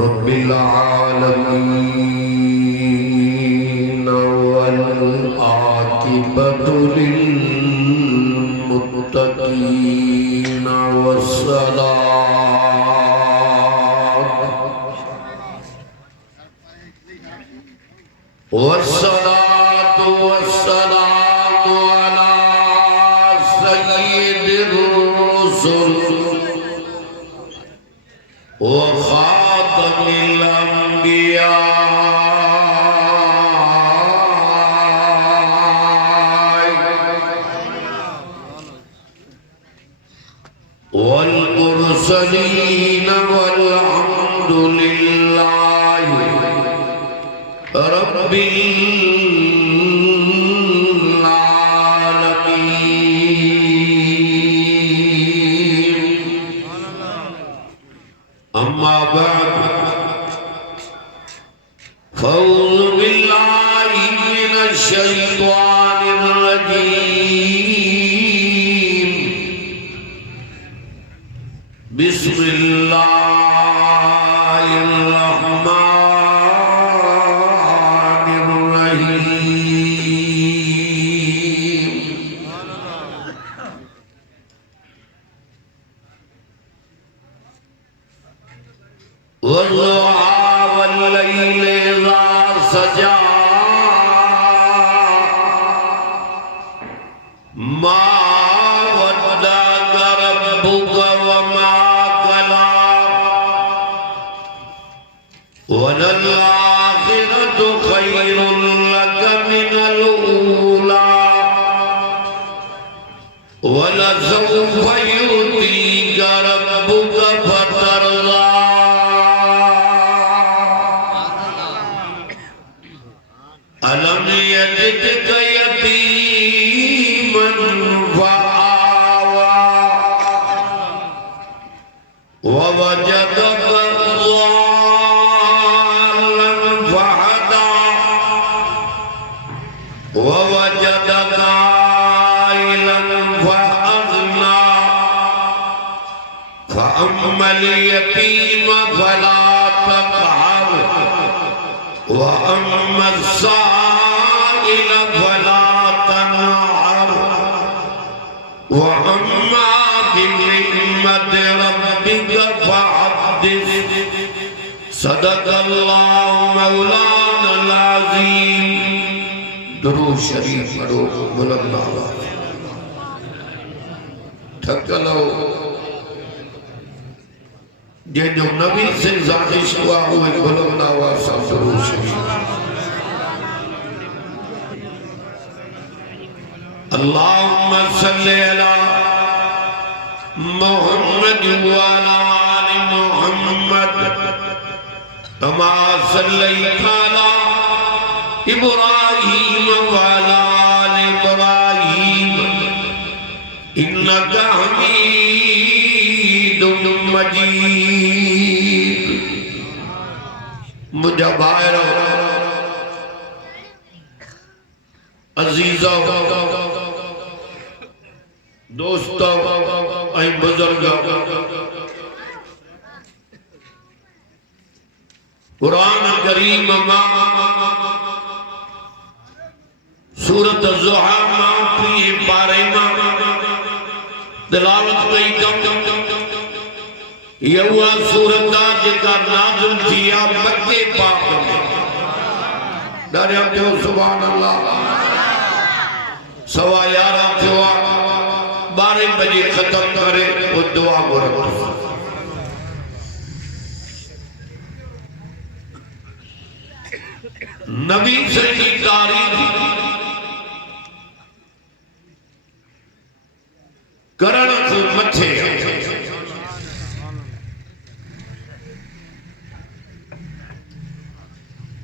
रब्बिल आलमीन वल आकिबतु लिल मुत्तकीन वस्सलातु वस्सलामु अला सय्यिदिर रुसुल व खातमिल अंबिया वल मुरसलीन वल हम्दुलिल्लाहि रब्बिल आलमीन। अम्मा बाद फ़अऊज़ु बिल्लाहि मिनश शैतानिर रजीम। बिस्मिल्लाहिर रहमानिर रहीम। वल्लुहा वल्लैलि इज़ा सजा मा वद्दअक रब्बुक वमा क़ला वलल आखिरतु खैरुल लक मिनल ऊला वलसौफ़ यु'तीक रब्बुक फतरज़ा। अलम यजिदक यतीमन फआवा ववजदक ضالًا फहदा ववजदक आइलन फअग़ना फअम्मल यतीम फला तक़हर वअम्मा अस्साइल फला तनहर वअम्मा बिनिअमति रब्बिक फहद्दिस। सदक़ल्लाहु मौलानाल अज़ीम। दुरूद शरीफ पढ़ो बुलंद आवाज़। थकलो जो नबी से ज़ाहिश हुआ हुए बुलंद आवाज़ से दुरूद शरीफ। अल्लाहुम्मा सल्लि अला मुहम्मद व अला आलि मुहम्मद कमा सल्लैता अला इब्राहीम व अला आलि इब्राहीम इन्नका हमीदुम मजीद। मुझा भाइरो अजीजों दोस्तों ऐ बुजुर्गों, कुरान करीम मां सूरत ज़ुहा मां टीह पारे मां तिलावत कई कम ये हुआ सूरत जेका नाज़िल थी आ मक्के पाक में। दरिया थियो सुभान अल्लाह। 11:15 थियो आ 12 बजे खत्म करे वो दुआ घुरंदो। नबी से की तारीफ करण को मथे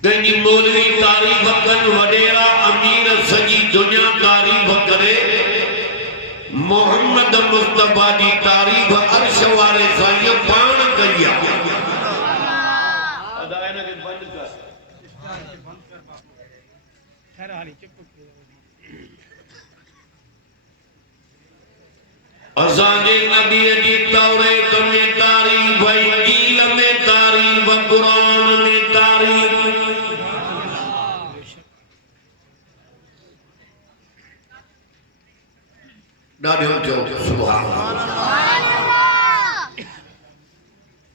कहीं मौलवी तारीफ कन वडेरा अमीर सजी दुनिया तारीफ करे। मोहम्मद मुस्तफा की तारीफ अर्श वाले साईं पान कई आ। असांजे नबी जी तौरेत में तारीफ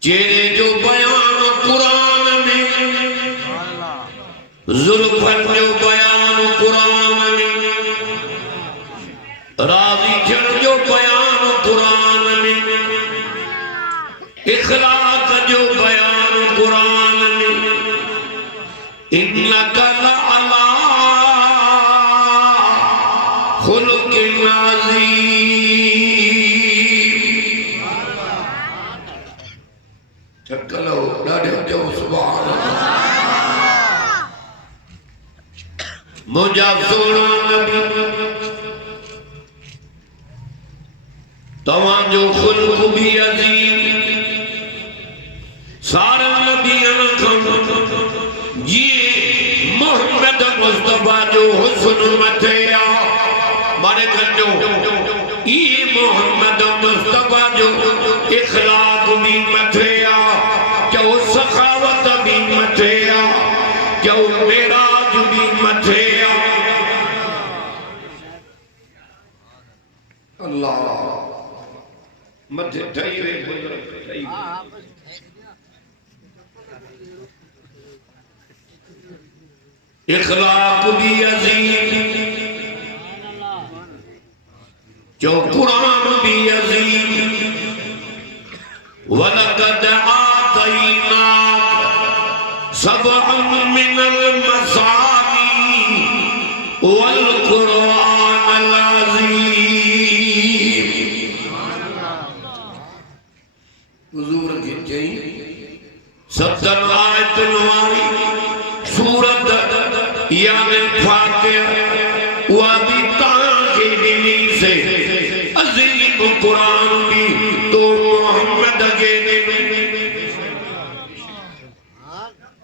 चेहरे जो बयान कुरान में, जुल्फन जो बयान कुरान में, राजी जन जो बयान कुरान में, इखलाक जो बयान कुरान में, इन्नका लअला खुलुकिन अज़ीम। चकलो डाढ़े जो सुभान अल्लाह। मुझा सोना नबी तवाजो खुल्क भी अजीम। सारे नबियन ये मोहम्मद मुस्तफा जो हुस्न मथिया मारे कन्नो ये मोहम्मद मुस्तफा जो इखलाक भी मथिया क्या सखावत भी मथिया क्या मेराज भी मथिया। अल्लाह मथे ठई वे ठई इखलाक भी अजीम जो कुरान भी अजीम। वलक़द आतैनाक सबअन मिनल मसानी वल कुरानल अज़ीम। हुजूर के चई 70 आयतन वाली सूरत यानी फातिहा वह भी ताकि दिली से अजीम कुरान भी तो मोहम्मद के दिन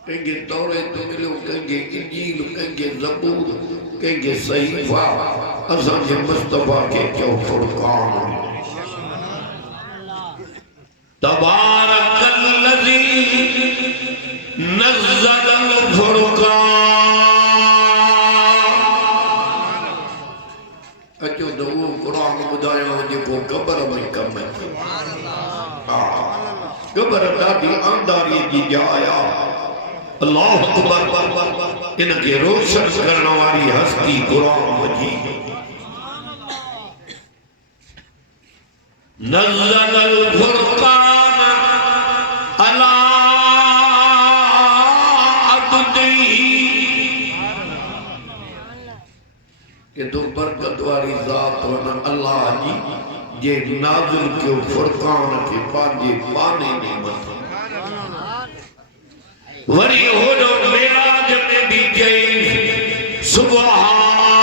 कहेंगे तौरे तो मिलो कहेंगे इंजील कहेंगे ज़बूर कहेंगे सहीफा असां जे मुस्तफा के क्यों फुरकान। तबारकल्लज़ी नज़्ज़लल फुरकान। अचो तो वो कुरान बुधायो जेको क़ब्र में कम है। हां क़ब्र ॾाढी आंधारी जी जाइ आहे। अल्लाह अकबर इनके रोशन करण वाली हस्ती कुरान मजीद। नज़्ज़लल फुरकान अला के तो बरकत वाली जात वना अल्लाह जी जे नाज़िल के फुरकान के पांजे पाने ने मत वरी होडो मेराज में भी गई सुभानल्लज़ी।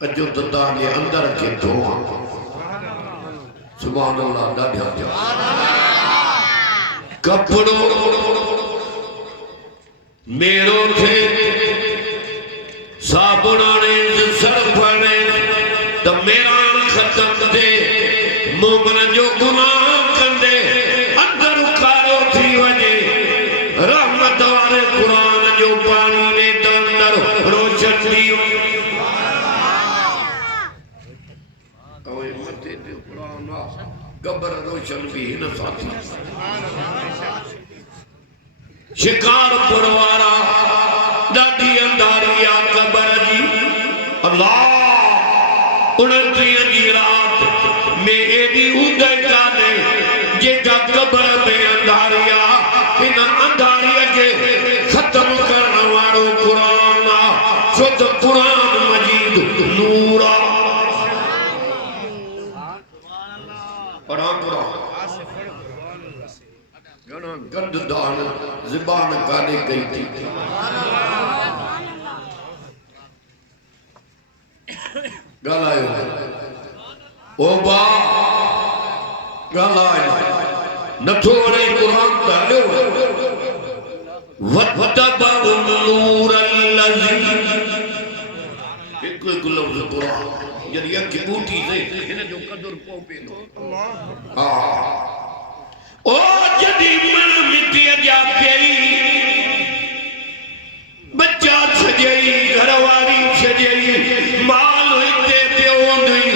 अजो तदा ने अंदर के तो सुभान अल्लाह ॾाढा कपड़ो मेरो थे साबुणाने सरफने तो मेरा खत्म थे मोमन जो गुनाह कंदे अंदर कारो थी वजे रहमत वाले कुरान जो पानी ने तो अंदर रोशन थी। ओए मते जो कुरान कब्र रोशन भी न साथी। शिकारपुर वारा ॾाढी अंधारी आ कब्र जी। अल्लाह 29 जी रात में एडी उदय काने जेका कब्र में अंधारी आ इन अंधारी के खत्म करण वालो कुरान आ। शुद्ध कुरान मजीद नूर आ। गंद दान ज़बान काने गई थी। गालायो ओ बा गालायो नथो वणे कुरान दालो वतबउ नूरल्लज़ी। एक लफ्ज़ कुरान यानी एक बूटी से इन जो कदर पो पेलो। हां ओ जदी मन मिट्टी जा पेई बच्चा सजई घरवारी सजई माल हिते पियो हुंदई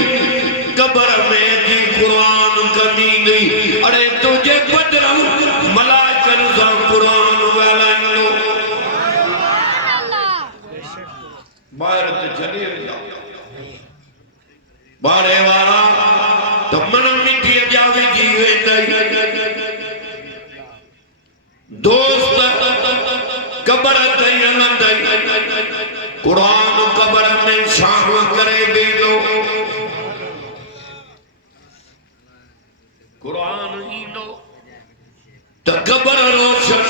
बारे वाला तो मन मिट्टी जावे जीवे दोस्त कबर कुरान कबर में शाम करे बेलो कुरान ईंदो त कबर रोशन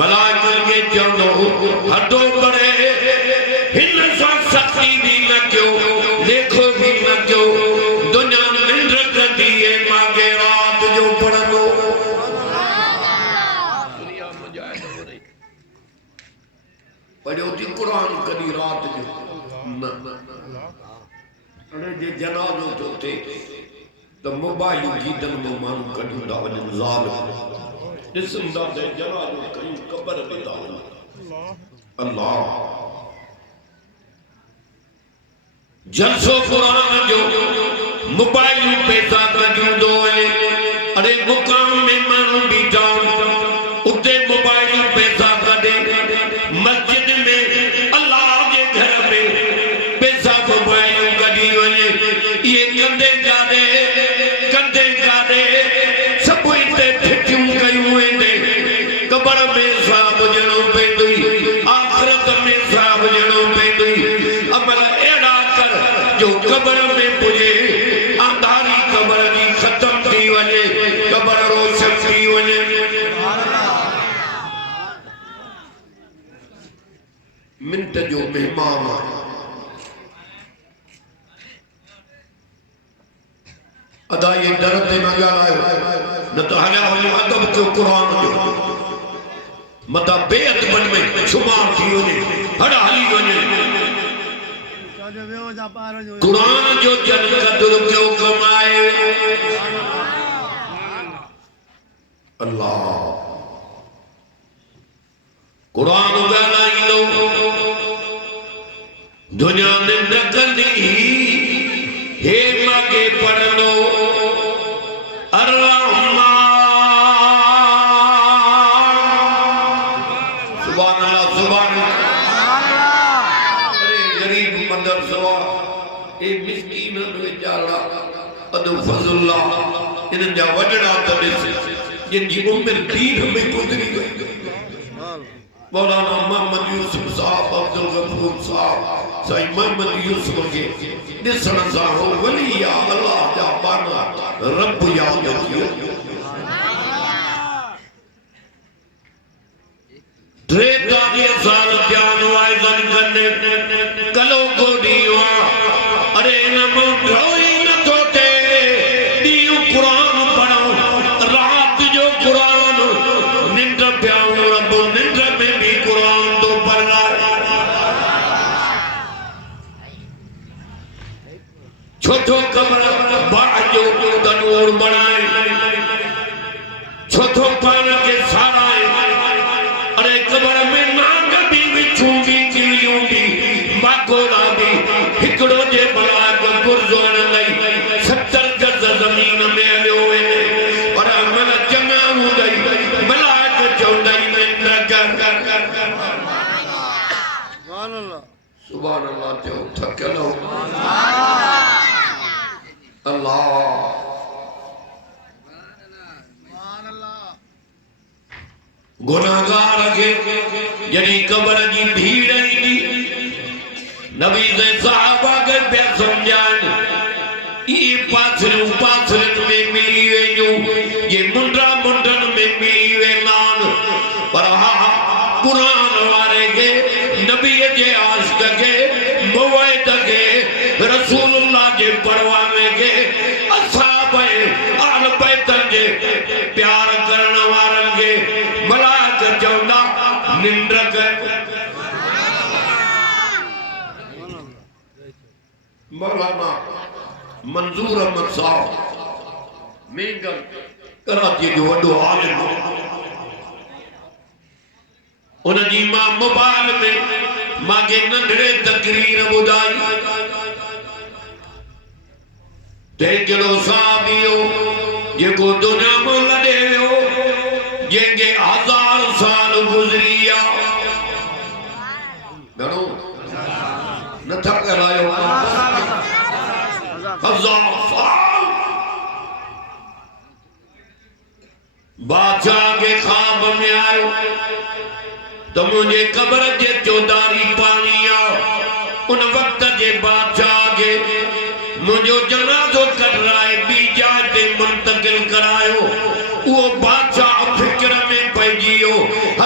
मलाइका के चवंदो हटो परे हिन सां सख्ती भी न कयो लेखो भी न कयो दुनिया निंड कंदी है मांगे रात जो पढ़ंदो दुनिया मुजाहिद हो रही पढ़ियो थी कुरान कदी रात जो न अरे जे जनाज़ो तो थे तो मोबाइल गीतन में मानू कढंदा वञनि ज़ालिम ॾिसंदा ते जनाज़ो कयूं क़बर ते था वञनि अल्लाह जलसो कुरान जो मोबाइल पैसा कढंदो है अरे मुकाम में मानू बीठा उते मोबाइल पैसा कढे मस्जिद में अल्लाह के घर में पैसा मोबाइल कढी वञे ये कंदे जादे कबर में साहब जनो पेंदुई आखिरत में साहब जनो पेंदुई अमल एड़ा कर जो कबर में पुजे अंधारी कबर दी खत्म थी वने कबर रोशन थी वने मिंट जो मेहमान अदा ये डर ते न ॻाल्हायो न तो हलिया वञो अदब जो कुरान जो मता बेअदबन में शुमार थी वने हड़ हली वने कुरान जो जन कदर क्यों कमाए अल्लाह कुरान ॻाल्हाईंदो दुनिया में न कंदी हे मागे पढ़ंदो इन जा वडड़ा तो जिनकी उम्र दीन में गुजरी गई मौलाना मोहम्मद यूसुफ साहब अब्दुल गफूर साहब साईं मोहम्मद यूसुफ के दिसण सा हो वली या अल्लाह जा बाना रब याद कियो टे साल ध्यान वाइजन कने कलो गोडियो अरे नमो ढोई न तोते दियो कुरान पढ़ो रात जो कुरान निंद प्याऊ रब निंद में भी कुरान तो पढ़ना छोटो कमर बाजो तनूर बनाए छोटो पान के सारा अरे कबर में नांग भी विछूंगी किलियूंगी मागोला भी हिकड़ो जे बड़ा गुरजोन लई 70 गज जमीन में हलियो वने और मन चङा हूंदई मलाक चवंदई निंड कर सुभान अल्लाह जो थकलो अल्लाह गुनाहगार के जड़ी कबर की भीड़ ईंदी नबी से साहबा के पे समझान ये पाथरन में मिली वेजो ये मुंडा मुंडन में मिली वे मान पर हाँ कुरान वारे के नबी जे आशिक के मुवैद के रसूलुल्लाह के परवाने के असहाब आल बैत के प्यार करण वारन के मलाक चवंदा निंड कर मौलाना मंजूर अहमद साहब मेंगल कराची जो वडो आलिम उन जी मां मोबाइल में मागे नंढड़े तकरीर बुधाई ते जड़ो साहबियो जेको दुनिया में लड़े हो जेके 1000 साल गुजरिया घणो नथा करायो 1000 साल बादशाह के ख्वाब में आयो तो मुझे कब्र के चौधारी पानी आओ उन वक्त के बादशाह के मुझे जनाजो कर रहा है बीजा ते मुंतकिल करायो वो बादशाह फिक्र में पइजियो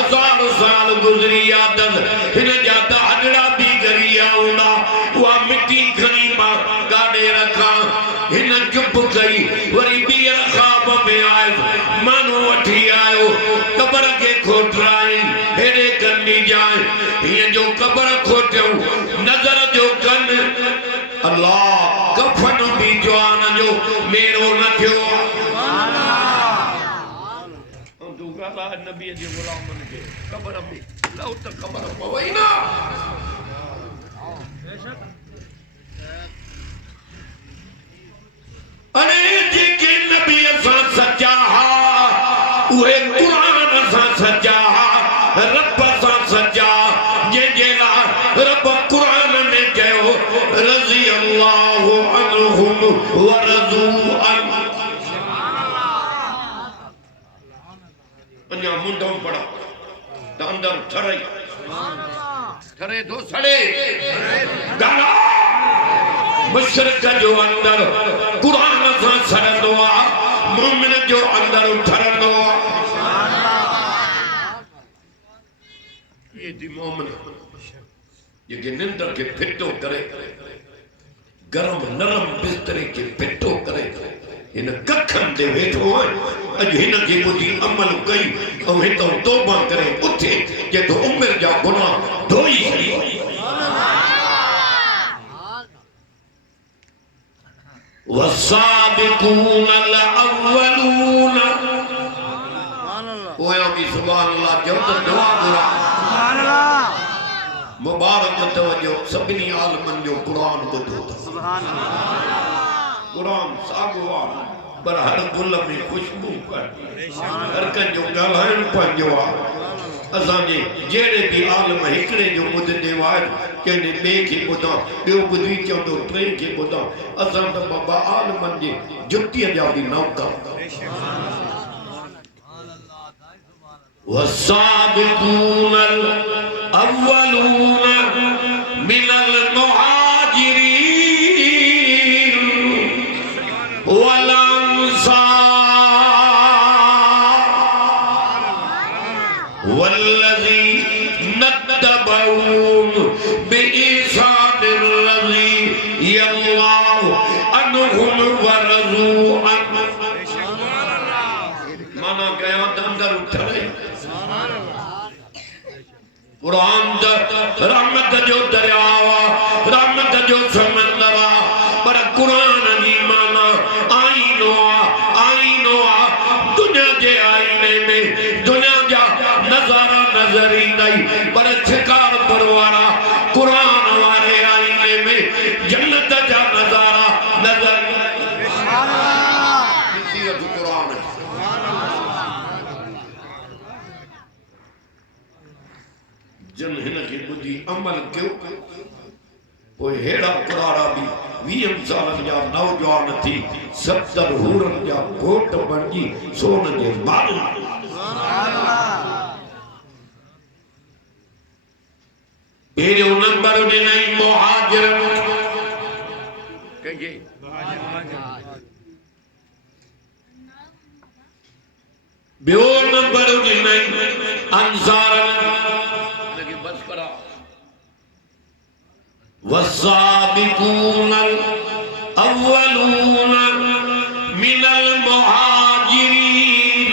1000 साल गुजरी आदत इन जाता हजड़ा भी गरिया उड़ा वो मिट्टी खनी गाड़े रखा इन चुप गई वरी भी ख्वाब में आए मानो वठी आयो कब्र के खोटराई हेरे करनी जाए ये जो कब्र खोटो नजर जो कन अल्लाह कफन भी जवान जो मेरो न थियो नबी जे गुलामन के कब्र में लौ त कब्र पवई ना अरे जी के नबी सा सच्चा उहे कुरान सा सच्चा रब सा सच्चा जे जेला रब कुरान में कहो रज़ी अल्लाहु अन्हुम व रज़ू अन अन्या मुंडम पड़ा त अंदर ठरे तो सड़े गाना मुशरिक जो अंदर कुरान सा सड़ंदो आ मोमिन जो अंदर ठरंदो ये दी मोमिन ये निंद के फिटो करे गरम नरम बिस्तरे के फिटो करे इन कखन दे वेठो अज हिन के बुधी अमल कई और हितो तौबा करे उठे जे तो उम्र जा गुनाह धोई वसाबिकून अल-अव्वलून ओया भी सुभान अल्लाह जब दुआ बुरा सुभान अल्लाह मुबारक तवज्जो सभी आलमन जो कुरान बुधो सुभान अल्लाह कुरान सागवा पर हर गुल में खुशबू कर हर कन जो गालान पंजो असांजे जेड़े भी आलम हिकड़े जो बुधने वार केने बे के बुधा बियो बुधी चंदो ट्रेन के बुधा असां त बाबा आलमन जे जुत्ती जा भी नौकर वसाबिकून अल-अव्वलून मिनल मुहाजिरीन वल अंसार वल्लज़ीन तबऊन बिइहसान रज़ियल्लाहु अन्हुम व रज़ू अन माना गया अंदर उठे कुरान रहमत जो दरियावा रहमत जो समंदर पर कुरान नी माना आईनो दुनिया के आईने में दुनिया जा नजारा नजर ही नहीं पर शिकार परवारा कुरान वाले आईने में जन्नत जा नजारा नजर कुरान जन हिन के बुद्धि अमल क्यों कोई हेड़ा कुरारा भी 20 साल जा नौजवान थी 70 हूरन जा घोट बनजी सोन जे बाल पेरियो नंबर ने नहीं मुहाजिर कहिए बियो नंबर ने नहीं अंसार लगे बस करा वसाबिकून अल-अव्वलून मिनल मुहाजिरीन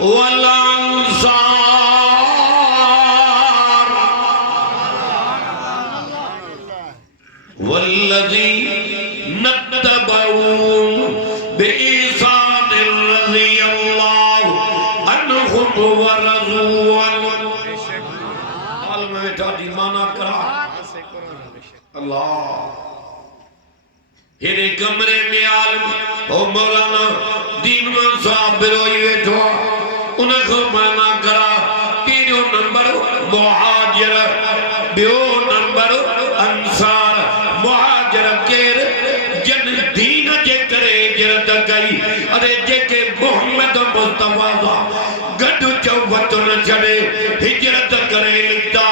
वल अंसार वल्लज़ीन तबऊन बिइहसान रज़ियल्लाहु अन्हुम व रज़ू अन आलम में तादी माना करा अल्लाह हेरे कमरे में आलम ओ मौलाना दीनमन साहब बिरोई बैठो उनको माना करा तीनों नंबर मुहाजिर बियो नंबर अंसार मुहाजिर केर जन जेके मोहम्मद मुस्तफा सा गॾु चौबत न छॾे हिजरत करे निकिता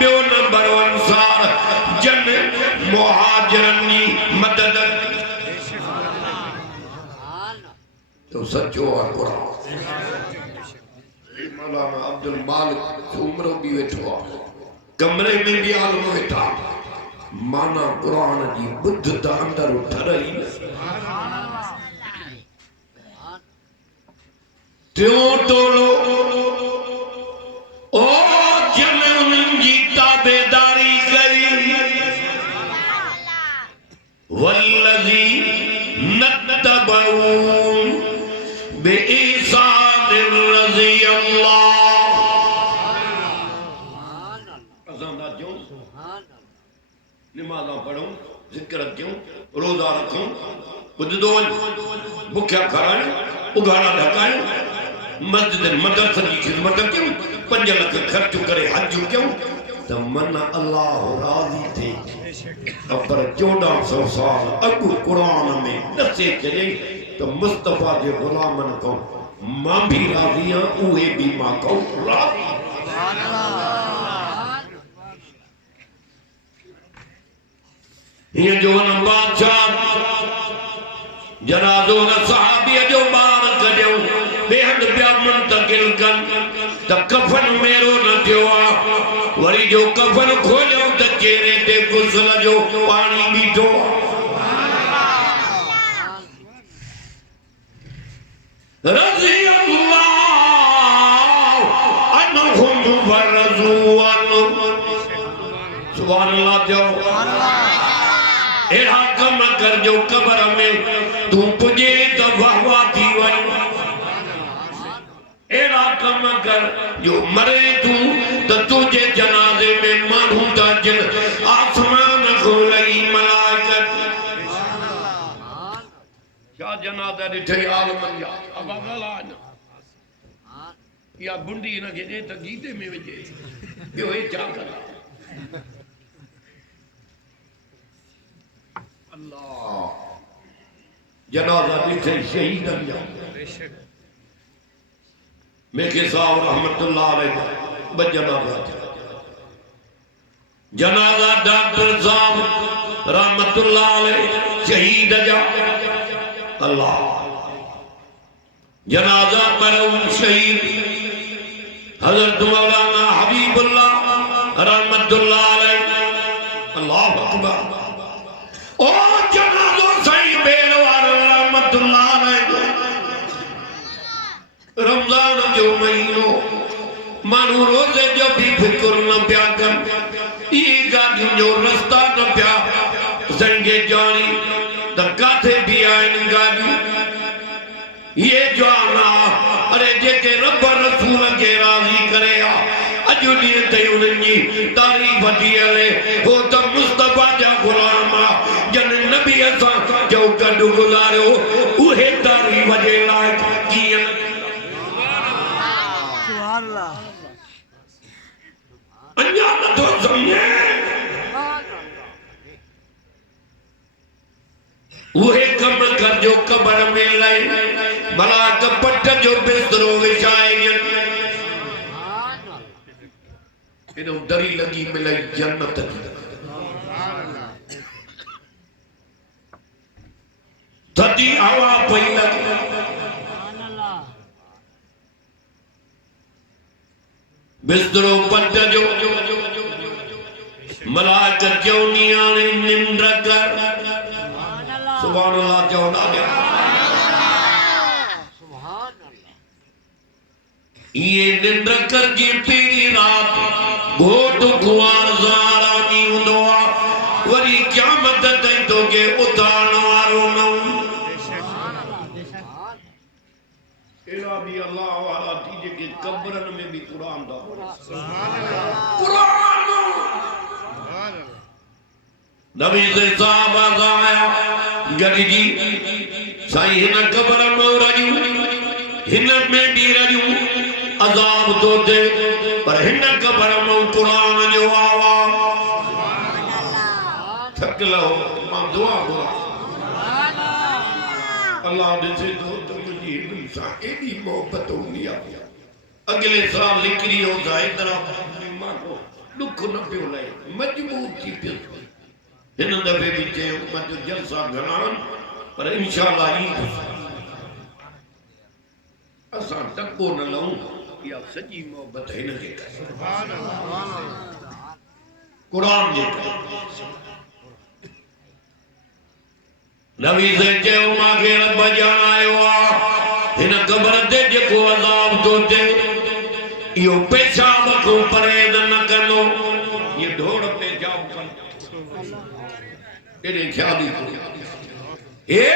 ॿियो नंबर अंसार जन मुहाजिरनि जी मदद तो सचो आहे क़ुरान मौलाना अब्दुल मालिक उमरो भी वेठो आहे कमरे में भी आलम वेठा माना कुरान जी बुद्ध अंदर ठरई त्यों टोलो ओ जनन जी ताबेदारी करी वल्लजी नतबऊ बेईसान रज़ी अल्लाह नमाज़ पढ़ूं जिक्र क्यों रोजा रखूं बुद्धो भुखिया खारायूं उघाड़ा ढकायूं मस्जिद मदरसे की खिदमत क्यों 5 लाख खर्च करे हज क्यों तो मन अल्लाह राजी थे पर 1400 साल अगु कुरान में दसे चले तो मुस्तफा के गुलामन को मां भी राजी हां उहे भी मां को राजी ये जो न बादशाह जनाज़ो न सहाबी जो बार कढियो बेहद पिया मुंतकिल कन त कफन मेरो न थियो वरी जो कफन खोलियो त चेहरे ते गुसल जो पानी बीठो रज़ी अल्लाह अनहुम वरज़ुअन सुभान अल्लाह जो एड़ा कम कर जो कब्र में तू पुजे तो वाहवा थी वई एड़ा कम कर जो मरे तू तो तुझे जनाजे में मानू ता जिन आसमान खोलई मलाइकत क्या जनाजा दिठे आलमन जा अब अगलान या बुंडी न के त गीते में वजे यो ए क्या करा अल्लाह जनाजा दिखे शहीद जा मेके साहब रहमतुल्लाह अलैह बजनाजा जनाजा डॉक्टर साहब रहमतुल्लाह अलैह शहीद जा अल्लाह जनाजा मरहूम शहीद हजरत मौलाना हबीबुल्लाह रहमतुल्लाह अलैह अल्लाह अकबर ओ जनाजो सही बेरवार रहमतुल्लाह अलैह रमजान जो महीनो मानू रोजे जो भी फिक्र न प्या कर ये गाड़ी जो रास्ता न प्या संगे जानी त काथे भी आइन गाड़ी ये जाना अरे जेके रब रसूल के राजी करे अजु दी ते उननी तारीफ दियले हो त मुस्तफा जा गुलाम जन नबी असा जो गडु गुजारियो उहे तारीफ जे लायक कियन सुभान अल्लाह अन्या न तो समझे उहे कम कर जो कब्र में लई मलाक पट जो बिस्तरो विछाए इन दरी लगी मिले जन्नत की थदी हवा पई लगी बिस्तरो पट जो मलाक क्यों नहीं आने निंद्र कर सुभान अल्लाह जो ना ये निंद्र कर जी पीरी रात घोट कुआर ज़ारा नी हुंदो वरी क़यामत ताईं तोखे उथारण वारो न एड़ा भी अल्लाह वाला थी जेके कब्रन में भी कुरान दा कुरान नबी से साहब आया गडी जी साईं हिन कब्र में रजू हिन में भी रजू अजाब तो दे पर हिन कब्र में कुरान जो आवाज़ थक लो मां दुआ घुरा अल्लाह ॾिसे थो त मुंहिंजी हिननि सां एॾी मोहबत हूंदी आहे अॻिले साल निकिरी वियो हैदराबाद में मानो ॾुख न पियो लहे मजबूर थी पियो हिन दफ़े बि चयो मुंहिंजो जलसा घणा आहिनि पर इंशाअल्लाह ईद असां टको न लहूं इहा सॼी मोहबत हिन जे करे क़ुरान जे करे नबी से चयो मांखे रब ॼाणायो आहे हिन क़ब्र ते जेको अज़ाब थो थिए इहो पेशाब खां परहेज़ न कंदो ये ढोड़ पेशाब कंदो एॾे ख़्याली हे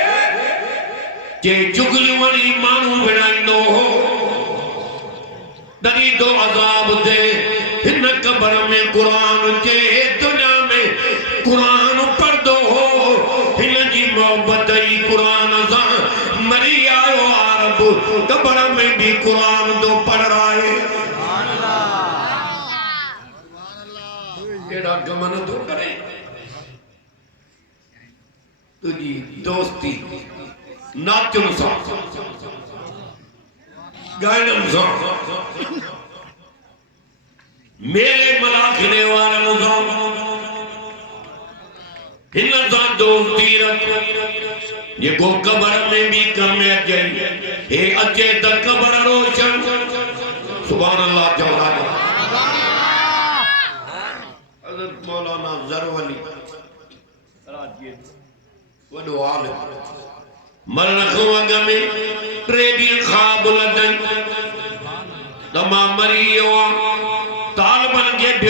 जे चुगलियूं वणी माण्हू विढ़ाईंदो हो तॾहिं तो अज़ाब थिए हिन क़ब्र में क़ुरान जे दुनिया में क़ुरान पढ़ंदो हो हिन जी मोहबत ई क़ुरान सां मरी आयो अरब क़ब्र में भी क़ुरान तो पढ़ रहा है एड़ा गमन तो करे तुझी दोस्ती नाचन सां गायन सां मेरे मलाखने वारन सां हिन सां दोस्ती रख जेको क़ब्र में भी कम अचे हे अचे त क़ब्र रोशन सुभान अल्लाह चौधा हज़रत मौलाना ज़रवली वॾो आलिम मरण खां अॻु में 3 ॾींहं ख़्वाब लधई त मां मरी वियो आहियां